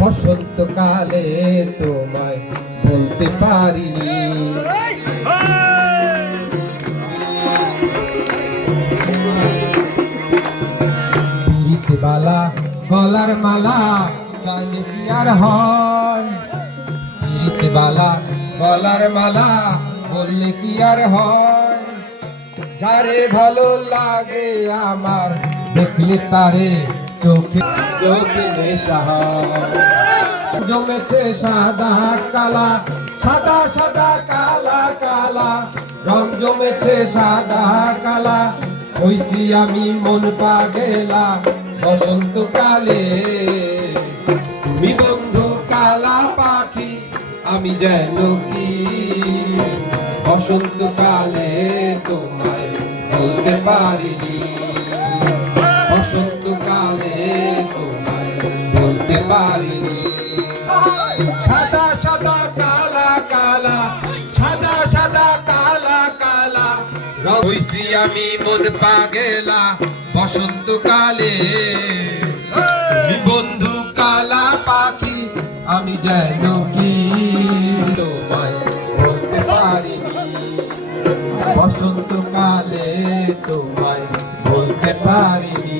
বসন্তকালে তোমায় বলতে পারিনি, বালা গলার মালা গাইলে কি আর হয়, বালা গলার মালা বললে কি আর হয়। যারে ভালো লাগে আমার দেখলে তারে চোখে চোখে নেশা হয়। জমেছে সাদা কালা, সাদা সাদা কালা কালা, রং জমেছে সাদা কালা, হইছি আমি মন পাগেলা বসন্তকালে। তুমি বন্ধু কালা পাখি আমি যেন কি, বসন্তকালে তোমায় বলতে পারিনি, বসন্তকালে তোমায় বলতে পারিনি। সাদা সাদা কালা কালা, সাদা সাদা কালা কালা, হইছি আমি মন পাগেলা বসন্তকালে। বন্ধু কালা পাখি আমি যেন কি, তোমায় বলতে পারিনি, বসন্তকালে তোমায় বলতে পারিনি।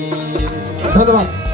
ধন্যবাদ।